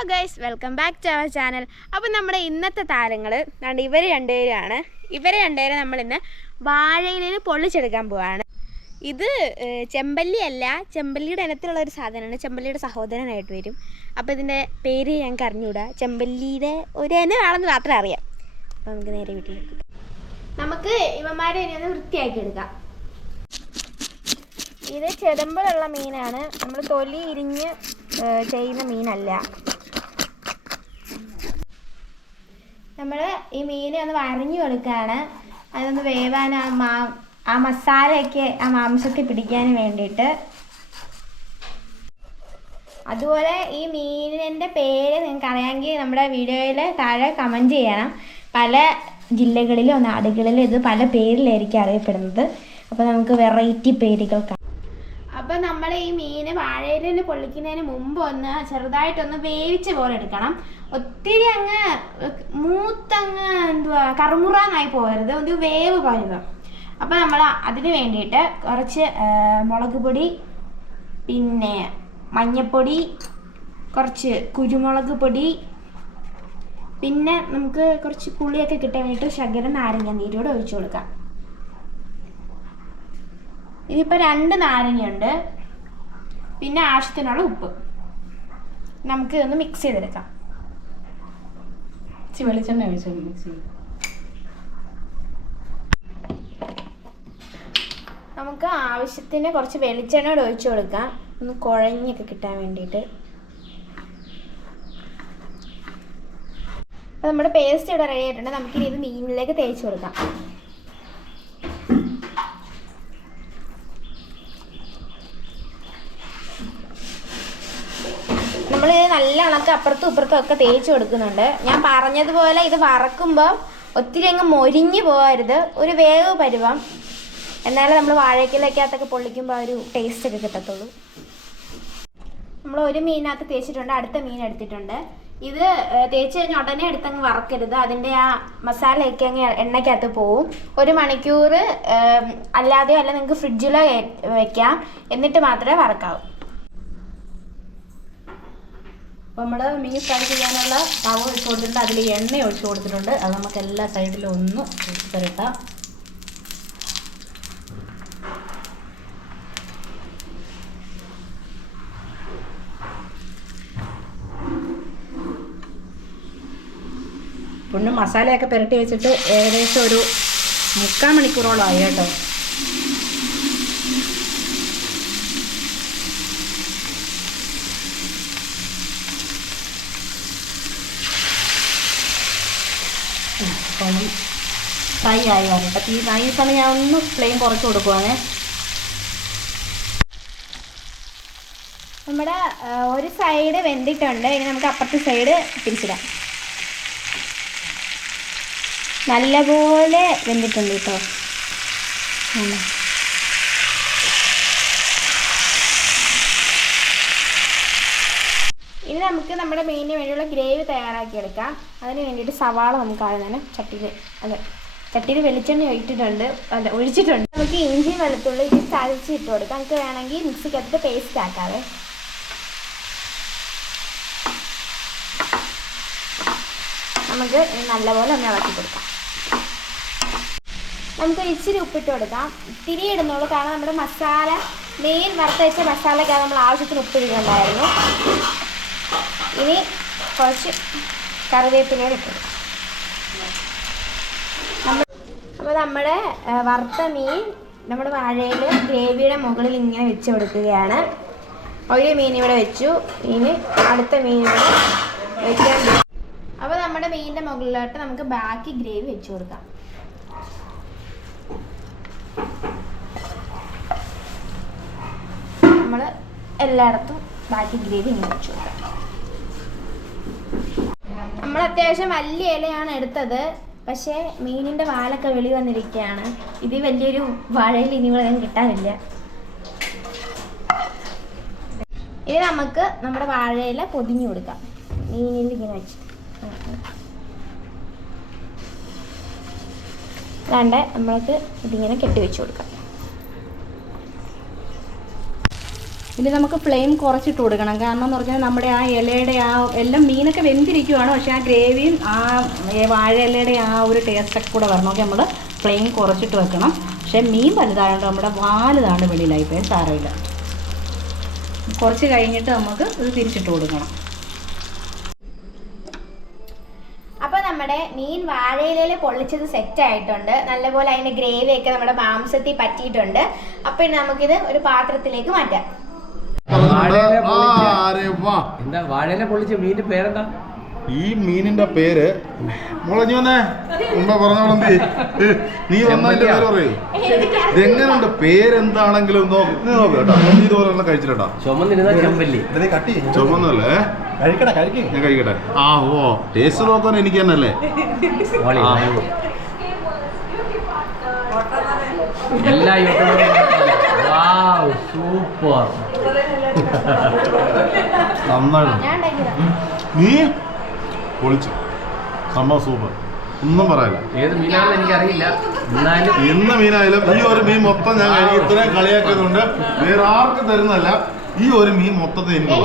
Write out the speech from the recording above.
Hello guys welcome back to our channel അപ്പോൾ നമ്മുടെ ഇന്നത്തെ താരങ്ങൾ അതുകൊണ്ട് ഇവർ രണ്ടുപേരാണ്. ഇവരെ രണ്ടുപേരെ നമ്മളിന്ന് വാഴയിലേന് പൊള്ളിച്ചെടുക്കാൻ പോവാണ്. ഇത് ചെമ്പല്ലി അല്ല ചെമ്പല്ലിയുടെ ഇനത്തിലുള്ള ഒരു സാധനമാണ്. ചെമ്പല്ലിയുടെ സഹോദരനായിട്ട് വരും. അപ്പോൾ ഇതിന്റെ പേര് ഞങ്ങൾക്ക് അറിഞ്ഞുകൂടാ ചെമ്പല്ലിയുടെ ഒരു ഇനമാണെന്ന് മാത്രം അറിയാം. അപ്പോൾ നമുക്ക് നേരെ വീട്ടിലേക്ക്. നമുക്ക് ഇവന്മാരെ ഇനി ഒന്ന് വൃത്തിയാക്കി എടുക്കാം. ഇത് ചെതമ്പലുള്ള മീനാണ്. നമ്മൾ തൊലി ഇരിഞ്ഞ് ചെയ്യുന്ന മീനല്ല. നമ്മൾ ഈ മീനെ ഒന്ന് വരഞ്ഞു കൊടുക്കുകയാണ് അതൊന്ന് വേവാൻ ആ മാ ആ മസാലയൊക്കെ ആ മാംസത്തിൽ പിടിക്കാൻ വേണ്ടിയിട്ട്. അതുപോലെ ഈ മീനിന്റെ പേര് നിങ്ങൾക്ക് അറിയാമെങ്കിൽ നമ്മുടെ വീഡിയോയിൽ താഴെ കമന്റ് ചെയ്യണം. പല ജില്ലകളിലോ നാടുകളിലോ ഇത് പല പേരിലായിരിക്കും അറിയപ്പെടുന്നത്. അപ്പോൾ നമുക്ക് വെറൈറ്റി പേരുകൾ അപ്പോൾ നമ്മൾ ഈ മീൻ വാഴയിലിൽ പൊള്ളിക്കുന്നതിന് മുമ്പ് ഒന്ന് ചെറുതായിട്ടൊന്ന് വേവിച്ച പോലെ എടുക്കണം. ഒത്തിരി അങ്ങ് മൂത്തങ്ങ് എന്തുവാ കറുമുറാന്നായി പോകരുത്. ഒരു വേവ് പോയത് അപ്പോൾ നമ്മൾ അതിന് വേണ്ടിയിട്ട് കുറച്ച് മുളക് പൊടി പിന്നെ മഞ്ഞപ്പൊടി കുറച്ച് കുരുമുളക് പൊടി പിന്നെ നമുക്ക് കുറച്ച് പുളിയൊക്കെ കിട്ടാൻ വേണ്ടിയിട്ട് ശകലം നാരങ്ങ നീരോടെ ഒഴിച്ചു കൊടുക്കാം. ഇതിപ്പോൾ രണ്ട് നാരങ്ങയുണ്ട്. പിന്നെ ആവശ്യത്തിനുള്ള ഉപ്പ്. നമുക്ക് ഇതൊന്ന് മിക്സ് ചെയ്തെടുക്കാം. വെളിച്ചെണ്ണ ഒഴിച്ച് മിക്സ്. ചെയ്യും നമുക്ക് ആവശ്യത്തിന് കുറച്ച് വെളിച്ചെണ്ണ കൂടെ ഒഴിച്ചു കൊടുക്കാം. ഒന്ന് കുഴഞ്ഞൊക്കെ കിട്ടാൻ വേണ്ടിയിട്ട്. അപ്പോൾ നമ്മുടെ പേസ്റ്റ് ഇവിടെ റെഡി ആയിട്ടുണ്ട്. നമുക്കിനി ഇത് മീനിലേക്ക് തേച്ച് കൊടുക്കാം. നമ്മൾ നല്ല ഇണക്ക് അപ്പുറത്തും ഇപ്പുറത്തും ഒക്കെ തേച്ച് കൊടുക്കുന്നുണ്ട്. ഞാൻ പറഞ്ഞതുപോലെ ഇത് വറക്കുമ്പോൾ ഒത്തിരി അങ്ങ് മൊരിഞ്ഞു പോകരുത്. ഒരു വേവ് പരുവം. എന്നാലേ നമ്മൾ വാഴക്കിലേക്കകത്തൊക്കെ പൊള്ളിക്കുമ്പോൾ ആ ഒരു ടേസ്റ്റ് ഒക്കെ കിട്ടത്തുള്ളൂ. നമ്മൾ ഒരു മീനകത്ത് തേച്ചിട്ടുണ്ട് അടുത്ത മീൻ എടുത്തിട്ടുണ്ട്. ഇത് തേച്ച് കഴിഞ്ഞ ഉടനെ എടുത്തങ്ങ് വറക്കരുത്. അതിന്റെ ആ മസാലയൊക്കെ അങ്ങ് എണ്ണയ്ക്കകത്ത് പോവും. ഒരു മണിക്കൂർ അല്ലാതെയോ അല്ല നിങ്ങൾക്ക് ഫ്രിഡ്ജിലോ വെക്കാം. എന്നിട്ട് മാത്രമേ വറക്കാവൂ. അപ്പോൾ നമ്മൾ മീൻ ഫ്രൈ ചെയ്യാനുള്ള തവ ഒഴിച്ച് കൊടുത്തിട്ടുണ്ട്. അതിൽ എണ്ണ ഒഴിച്ച് കൊടുത്തിട്ടുണ്ട്. അത് നമുക്ക് എല്ലാ സൈഡിലും ഒന്ന് പുരട്ടാം പിന്നെ മസാലയൊക്കെ പുരട്ടി വെച്ചിട്ട് ഏകദേശം ഒരു മുക്കാൽ മണിക്കൂറോളം ആയി കേട്ടോ. ഫ്രൈ ആയി വരട്ടെ തീ ഈ സമയം ഞാൻ ഒന്ന് ഫ്ലെയിം കുറച്ച് കൊടുക്കുവാണേ. നമ്മുടെ ഒരു സൈഡ് വെന്തിട്ടുണ്ട്. ഇനി നമുക്ക് അപ്പുറത്തെ സൈഡ് തിരിച്ചിടാം നല്ലപോലെ വെന്തിട്ടുണ്ട് കേട്ടോ. ഇനി നമുക്ക് നമ്മുടെ മീനിന് വേണ്ടിയുള്ള ഗ്രേവി തയ്യാറാക്കി എടുക്കാം അതിന് വേണ്ടിയിട്ട് സവാള നമുക്ക് ആദ്യം തന്നെ ചട്ടിയിൽ അതെ ചട്ടിയിൽ വെളിച്ചെണ്ണ ഒഴിച്ചിട്ടുണ്ട് അല്ല ഒഴിച്ചിട്ടുണ്ട്. നമുക്ക് ഇഞ്ചി വെളുത്തുള്ളി ഇത് ചതച്ച് ഇട്ട് കൊടുക്കാം. നമുക്ക് വേണമെങ്കിൽ മിക്സിക്കകത്ത് പേസ്റ്റ് ആക്കാവേ. നമുക്ക് നല്ലപോലെ ഒന്ന് ഇളക്കി കൊടുക്കാം. നമുക്ക് ഇച്ചിരി ഉപ്പിട്ട് കൊടുക്കാം. തിരി ഇടുന്നുള്ളൂ. കാരണം നമ്മുടെ മസാല മെയിൻ വറുത്ത വെച്ച മസാലയ്ക്കാണ് നമ്മൾ ആവശ്യത്തിന് ഉപ്പിടുന്നുണ്ടായിരുന്നു ഇനി കുറച്ച് കറിവേപ്പിലയുടെ ഇട്ടു നമ്മൾ അപ്പോൾ നമ്മുടെ വറുത്ത മീൻ നമ്മുടെ വാഴയിൽ ഗ്രേവിയുടെ മുകളിൽ ഇങ്ങനെ വെച്ച് കൊടുക്കുകയാണ്. ഒരു മീൻ ഇവിടെ വെച്ചു. ഇനി അടുത്ത മീൻ വെക്കാൻ അപ്പോൾ നമ്മുടെ മീനിന്റെ മുകളിലോട്ട് നമുക്ക് ബാക്കി ഗ്രേവി വെച്ച് കൊടുക്കാം. നമ്മൾ എല്ലായിടത്തും ബാക്കി ഗ്രേവി ഇങ്ങനെ വെച്ച് കൊടുക്കാം. നമ്മൾ അത്യാവശ്യം വലിയ ഇലയാണ് എടുത്തത്. പക്ഷേ മീനിന്റെ വാലൊക്കെ വെളി വന്നിരിക്കുകയാണ് ഇത് വലിയൊരു വാഴയിൽ ഇനി കിട്ടാനില്ല. ഇനി നമുക്ക് നമ്മുടെ വാഴയില പൊതിഞ്ഞു കൊടുക്കാം. മീനിൽ ഇങ്ങനെ വെച്ച്. രണ്ട് നമ്മൾക്ക് ഇതിങ്ങനെ കെട്ടിവെച്ച് കൊടുക്കാം. ഇനി നമുക്ക് ഫ്ലെയിം കുറച്ചിട്ട് കൊടുക്കണം. കാരണം എന്ന് പറഞ്ഞാൽ നമ്മുടെ ആ ഇലയുടെ ആ എല്ലാം മീനൊക്കെ വെന്തിരിക്കുവാണ്. പക്ഷേ ആ ഗ്രേവിയും ആ വാഴ ഇലയുടെ ആ ഒരു ടേസ്റ്റൊക്കെ കൂടെ വരണമെങ്കിൽ നമ്മൾ ഫ്ലെയിം കുറച്ചിട്ട് വെക്കണം. പക്ഷേ മീൻ വലുതായതുകൊണ്ട് നമ്മുടെ വാലുതാണ് വെളിയിലായിപ്പോയി സാരമില്ല. കുറച്ച് കഴിഞ്ഞിട്ട് നമുക്ക് ഇത് തിരിച്ചിട്ട് കൊടുക്കണം. അപ്പോൾ നമ്മുടെ മീൻ വാഴയിലയിൽ പൊള്ളിച്ചത് സെറ്റ് ആയിട്ടുണ്ട്. നല്ലപോലെ അതിന്റെ ഗ്രേവിയൊക്കെ നമ്മുടെ മാംസത്തിൽ പറ്റിയിട്ടുണ്ട്. അപ്പോൾ നമുക്കിത് ഒരു പാത്രത്തിലേക്ക് മാറ്റാം വാഴയില ആ, പൊളിച്ച്. അരെ വാ. എന്താ വാഴയില പൊള്ളിച്ച മീനിന്റെ പേരെന്താ? ഈ മീനിന്റെ പേര് മുളഞ്ഞു വന്നേ. മുമ്പേ പറഞ്ഞോളന്തി നീ. വന്നതിന്റെ പേര് പറയൂ. ഇതെങ്ങനെയുണ്ട് പേരെന്താണെങ്കിലും നോക്ക് നീ നോക്ക് കേട്ടോ. നീ ഇതുപോലെ കഴിച്ചിട്ടാ ചുമന്നല്ലേ? ഞാൻ കഴിക്കട്ടെ. ആ ഓ. ടേസ്റ്റ് നോക്കാൻ എനിക്ക് തന്നെ അല്ലേ. എല്ലാ സൂപ്പർ. നീ? പൊളിച്ചു. സംഭവം സൂപ്പർ. ഒന്നും പറയല്ല. ഏത് മീനാണെന്ന് എനിക്കറിയില്ല. എന്നാലും എന്ത് മീനായാലും ഈ ഒരു മീൻ മൊത്തം ഞാൻ ഇത്രയും കളിയാക്കിയതുകൊണ്ട് വേറെ ആർക്കും തരുന്നല്ല ഈ ഒരു മീൻ മൊത്തത്തിൽ എനിക്കും.